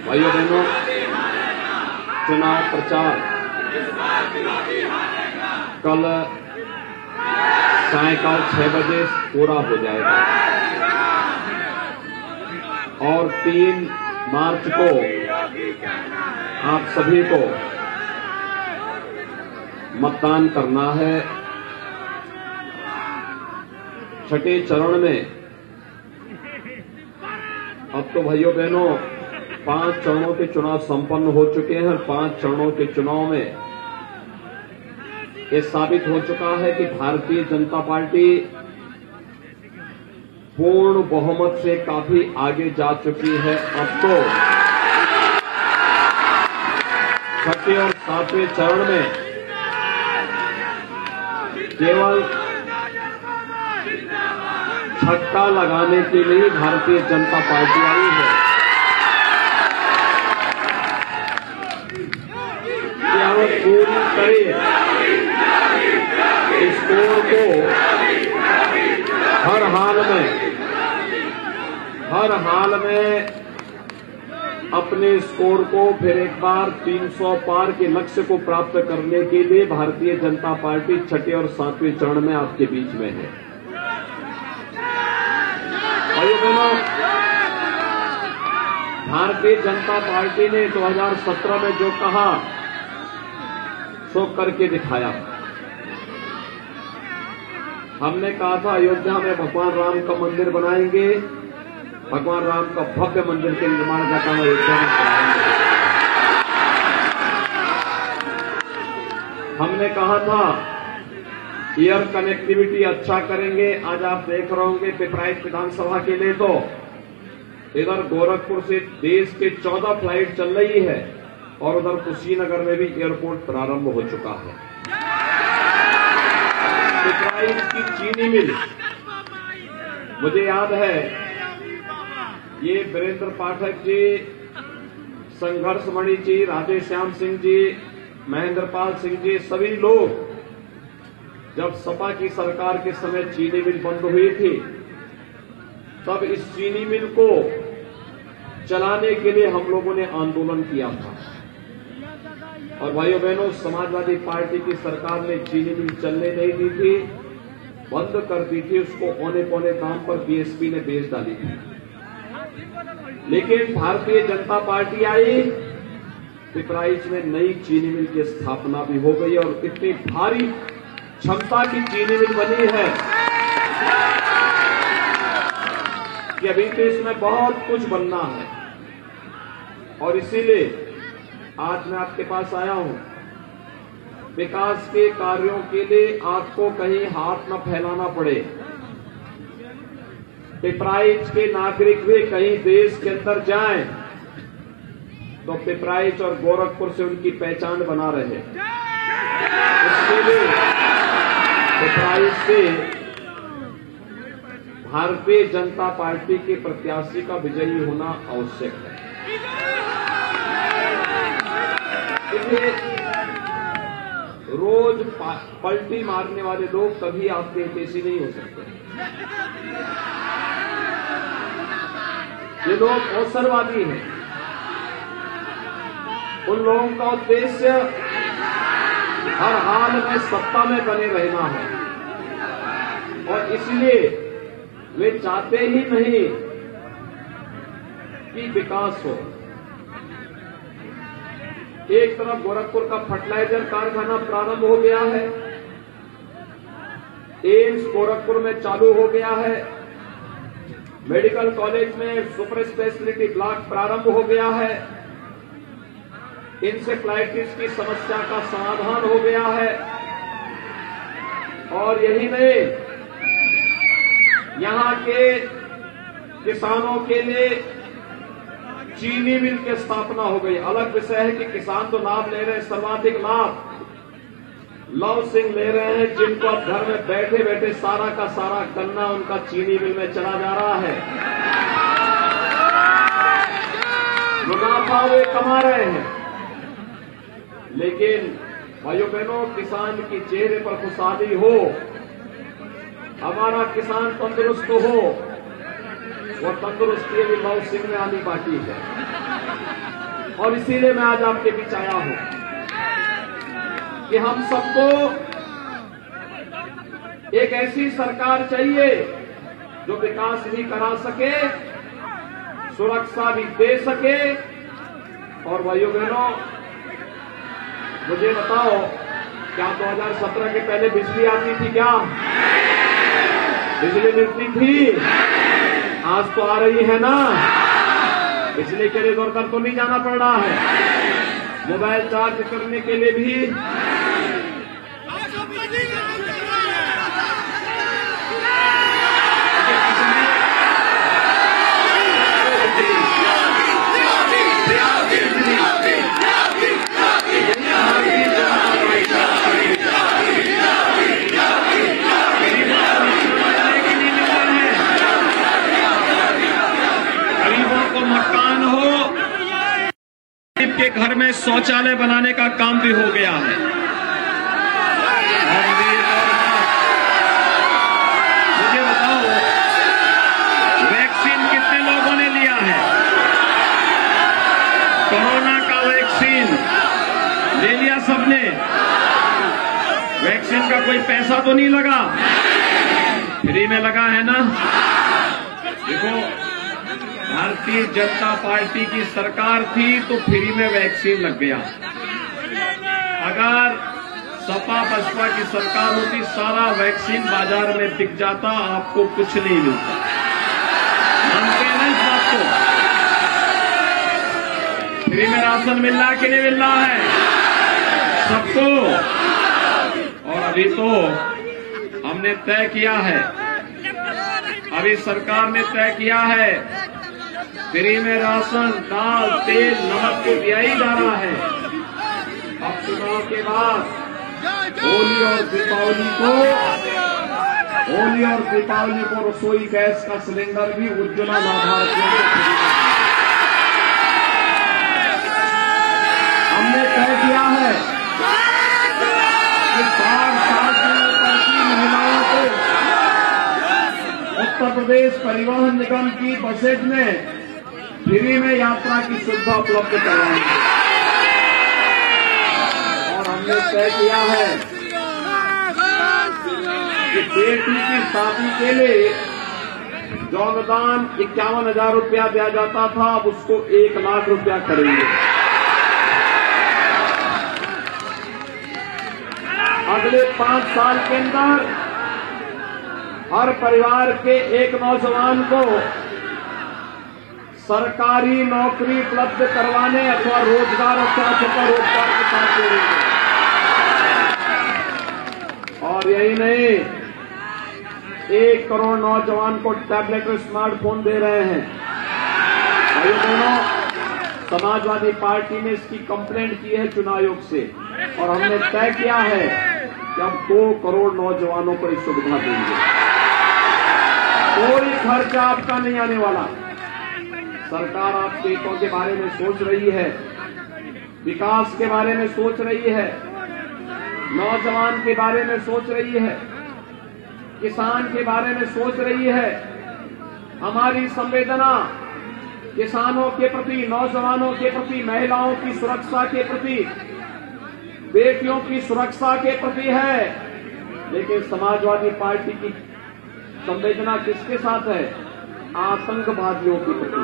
भाइयों बहनों, चुनाव प्रचार कल सायंकाल 6 बजे पूरा हो जाएगा और 3 मार्च को आप सभी को मतदान करना है। छठे चरण में अब तो भाइयों बहनों 5 चरणों के चुनाव संपन्न हो चुके हैं। 5 चरणों के चुनाव में ये साबित हो चुका है कि भारतीय जनता पार्टी पूर्ण बहुमत से काफी आगे जा चुकी है। अब तो छठे और 7वें चरण में केवल छक्का लगाने के लिए भारतीय जनता पार्टी आई है। क्या वो पूरी तरह स्कोर को हर हाल में अपने स्कोर को फिर एक बार 300 पार के लक्ष्य को प्राप्त करने के लिए भारतीय जनता पार्टी छठे और 7वें चरण में आपके बीच में है। भाइयों बहनों, भारतीय जनता पार्टी ने 2017 में जो कहा सो करके दिखाया। हमने कहा था अयोध्या में भगवान राम का मंदिर बनाएंगे, भगवान राम का भव्य मंदिर के निर्माण का काम अयोध्या में कराएंगे। हमने कहा था एयर कनेक्टिविटी अच्छा करेंगे। आज आप देख रहे होंगे पिपराइच विधानसभा के लिए तो इधर गोरखपुर से देश के 14 फ्लाइट चल रही है और उधर कुशीनगर में भी एयरपोर्ट प्रारंभ हो चुका है। पिपराइच की चीनी मिल, मुझे याद है ये वीरेंद्र पाठक जी, संघर्षमणि जी, राधेश्याम सिंह जी, महेंद्रपाल सिंह जी, सभी लोग जब सपा की सरकार के समय चीनी मिल बंद हुई थी तब इस चीनी मिल को चलाने के लिए हम लोगों ने आंदोलन किया था। और भाइयों बहनों, समाजवादी पार्टी की सरकार ने चीनी मिल चलने नहीं दी थी, बंद कर दी थी। उसको औने पौने दाम पर बीएसपी ने बेच डाली थी। लेकिन भारतीय जनता पार्टी आई, पिपराइच में नई चीनी मिल की स्थापना भी हो गई और इतनी भारी क्षमता की चीनी मिल बनी है कि अभी तो इसमें बहुत कुछ बनना है। और इसीलिए आज मैं आपके पास आया हूं। विकास के कार्यों के लिए आपको कहीं हाथ न फैलाना पड़े। पिपराइच के नागरिक भी कहीं देश के अंदर जाएं तो पिपराइच और गोरखपुर से उनकी पहचान बना रहे। इसके लिए पिपराइच से भारतीय जनता पार्टी के प्रत्याशी का विजयी होना आवश्यक है। देखिए, रोज पलटी मारने वाले लोग कभी आपके हितैषी नहीं हो सकते। ये लोग अवसरवादी हैं। उन लोगों का उद्देश्य हर हाल में सत्ता में बने रहना है और इसलिए वे चाहते ही नहीं कि विकास हो। एक तरफ गोरखपुर का फर्टिलाइजर कारखाना प्रारंभ हो गया है, एम्स गोरखपुर में चालू हो गया है, मेडिकल कॉलेज में सुपर स्पेशलिटी ब्लॉक प्रारंभ हो गया है, इंसेफ्लाइटिस की समस्या का समाधान हो गया है। और यही नहीं, यहां के किसानों के लिए चीनी मिल की स्थापना हो गई। अलग विषय है कि किसान तो लाभ ले रहे हैं, सर्वाधिक लाभ लव सिंह ले रहे हैं, जिनको अब घर में बैठे बैठे सारा का सारा गन्ना उनका चीनी मिल में चला जा रहा है। मुनाफा वे कमा रहे हैं। लेकिन भाइयों बहनों, किसान के चेहरे पर खुशहाली हो, हमारा किसान तंदुरुस्त हो, वो तंदुरुस्ती अभी लव सिंह में आनी बाकी है। और इसीलिए मैं आज आपके बीच आया हूं कि हम सबको एक ऐसी सरकार चाहिए जो विकास भी करा सके, सुरक्षा भी दे सके। और भाइयों बहनों, मुझे बताओ, क्या 2017 के पहले बिजली आती थी? क्या बिजली मिलती थी? आज तो आ रही है ना। बिजली के लिए दौड़ कर तो नहीं जाना पड़ रहा है। मोबाइल चार्ज करने के लिए भी के घर में शौचालय बनाने का काम भी हो गया है। और मुझे बताओ, वैक्सीन कितने लोगों ने लिया है? कोरोना का वैक्सीन ले लिया सबने? वैक्सीन का कोई पैसा तो नहीं लगा? फ्री में लगा है ना। देखो, भारतीय जनता पार्टी की सरकार थी तो फ्री में वैक्सीन लग गया। अगर सपा बसपा की सरकार होती, सारा वैक्सीन बाजार में बिक जाता, आपको कुछ नहीं मिलता। मानते हैं ना इस बात को? फ्री में राशन मिल रहा है कि नहीं मिल रहा है सबको? और अभी तो हमने तय किया है, अभी सरकार ने तय किया है, फ्री में राशन, दाल, तेल, नमक को दिया ही जा रहा है। अब चुनाव के बाद होली और दीपावली को रसोई गैस का सिलेंडर भी उज्ज्वला लाभार्थियों को हमने तय किया है कि 60 साल से ऊपर की महिलाओं को उत्तर प्रदेश परिवहन निगम की बसेज में फ्री में यात्रा की सुविधा उपलब्ध करवाएंगे। और हमने तय किया है कि बेटी की शादी के लिए जो अनुदान 51,000 रुपया दिया जाता था, अब उसको 1 लाख रुपया करेंगे। अगले 5 साल के अंदर हर परिवार के एक नौजवान को सरकारी नौकरी उपलब्ध करवाने अथवा रोजगार अथवा छोटा रोजगार के साथ जोड़ेंगे। और यही नहीं, 1 करोड़ नौजवान को टैबलेट और स्मार्टफोन दे रहे हैं। भाइयों बहनों, समाजवादी पार्टी ने इसकी कंप्लेंट की है चुनाव आयोग से, और हमने तय किया है कि अब 2 करोड़ नौजवानों को इस सुविधा देंगे। कोई खर्चा आपका नहीं आने वाला। सरकार आपके हितों के बारे में सोच रही है, विकास के बारे में सोच रही है, नौजवान के बारे में सोच रही है, किसान के बारे में सोच रही है। हमारी संवेदना किसानों के प्रति, नौजवानों के प्रति, महिलाओं की सुरक्षा के प्रति, बेटियों की सुरक्षा के प्रति है। लेकिन समाजवादी पार्टी की संवेदना किसके साथ है? आतंकवादियों की प्रति।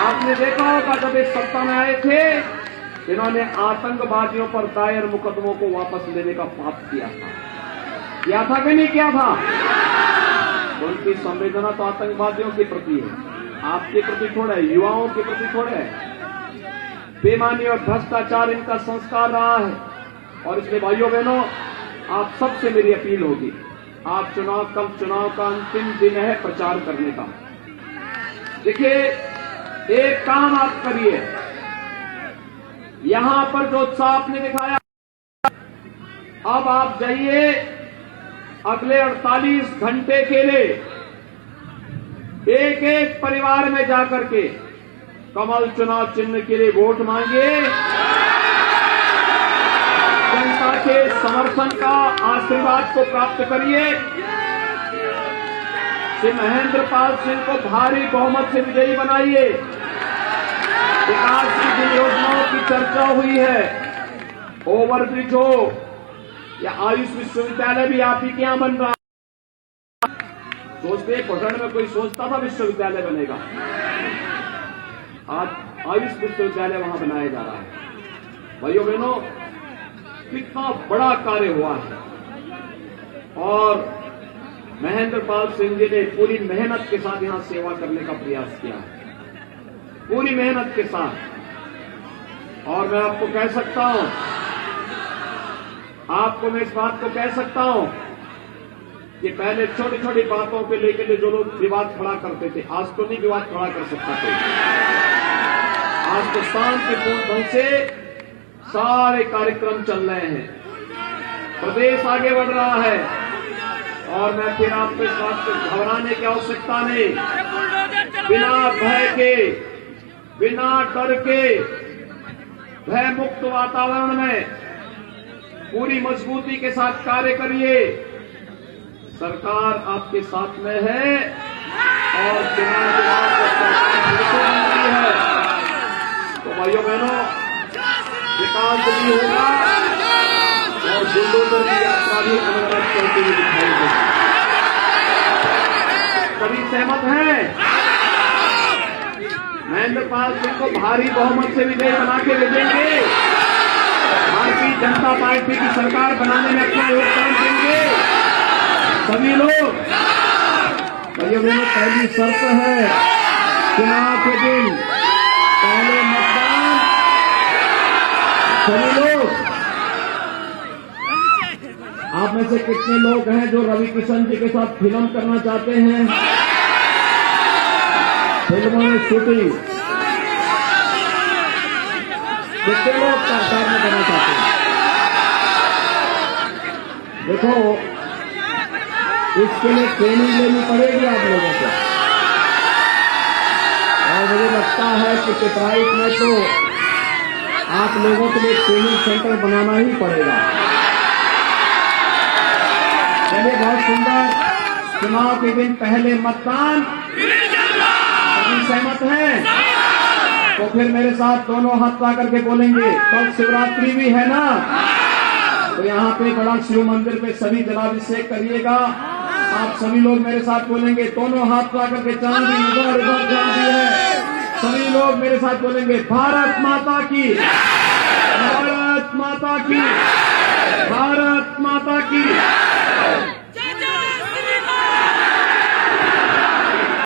आपने देखा होगा जब इस सत्ता में आए थे, इन्होंने आतंकवादियों पर दायर मुकदमों को वापस लेने का पाप किया था कि नहीं किया था? उनकी संवेदना तो आतंकवादियों के प्रति है, आपके प्रति थोड़ा है, युवाओं के प्रति थोड़ा है। बेईमानी और भ्रष्टाचार इनका संस्कार रहा है। और इसलिए भाइयों बहनों, आप सबसे मेरी अपील होगी, आप कल चुनाव का अंतिम दिन है प्रचार करने का। देखिए, एक काम आप करिए, यहां पर जो उत्साह आपने दिखाया, अब आप जाइए अगले 48 घंटे के लिए एक एक परिवार में जाकर के कमल चुनाव चिन्ह के लिए वोट मांगे। जनता के समर्थन का आशीर्वाद को प्राप्त करिए। श्री महेंद्र पाल सिंह को भारी बहुमत से विजयी बनाइए। विकास की जिन योजनाओं की चर्चा हुई है, ओवरब्रिज हो या आयुष विश्वविद्यालय भी आप ही के यहां बन रहा है। सोचते पटन में कोई सोचता था विश्वविद्यालय बनेगा, आज आयुष विश्वविद्यालय वहां बनाया जा रहा है। भाइयों बहनों, कितना बड़ा कार्य हुआ है और महेंद्र पाल सिंह जी ने पूरी मेहनत के साथ यहां सेवा करने का प्रयास किया है, पूरी मेहनत के साथ। और मैं आपको कह सकता हूं, आपको मैं इस बात को कह सकता हूं कि पहले छोटी छोटी बातों को लेकर जो लोग विवाद खड़ा करते थे, आज तो नहीं विवाद खड़ा कर सकता कोई। आज तो शांतिपूर्ण ढंग से सारे कार्यक्रम चल रहे हैं, प्रदेश आगे बढ़ रहा है। और मैं फिर आपको इस बात को घबराने की आवश्यकता नहीं, बिना भय के, बिना डर के, भय मुक्त वातावरण में पूरी मजबूती के साथ कार्य करिए। सरकार आपके साथ में है और चुनाव के बाद सरकार है तो भाइयों बहनों, विकास भी होगा और बुलडोजर की यात्रा भी अनवरत चलती हुई दिखाई देगी। सभी सहमत हैं? महेंद्र पाल सिंह को भारी बहुमत से विजयी बना के भेजेंगे, भारतीय जनता पार्टी की सरकार बनाने में अपना योगदान देंगे सभी लोग। भाइयों बहनों, पहली शर्त है चुनाव के दिन पहले मतदान। सभी लोग, आप में से कितने लोग हैं जो रवि किशन जी के साथ फिल्म करना चाहते हैं? फिल्मों में शूटिंग कितने लोग सरकार में करना चाहते हैं? देखो, इसके लिए ट्रेनिंग लेनी पड़ेगी आप लोगों को, और मुझे लगता है कि पिपराइच में तो आप लोगों के लिए ट्रेनिंग सेंटर बनाना ही पड़ेगा। चलिए, बहुत सुंदर। चुनाव के दिन पहले मतदान, सभी सहमत हैं? तो फिर मेरे साथ दोनों हाथ पा करके बोलेंगे। कल शिवरात्रि भी है ना, तो यहाँ पे बड़ा शिव मंदिर पे सभी जलाभिषेक करिएगा। आप सभी लोग मेरे साथ बोलेंगे, दोनों हाथ पा करके, चांदी इधर उधर चांदी है। सभी लोग मेरे साथ बोलेंगे, भारत माता की, भारत माता की, भारत माता की।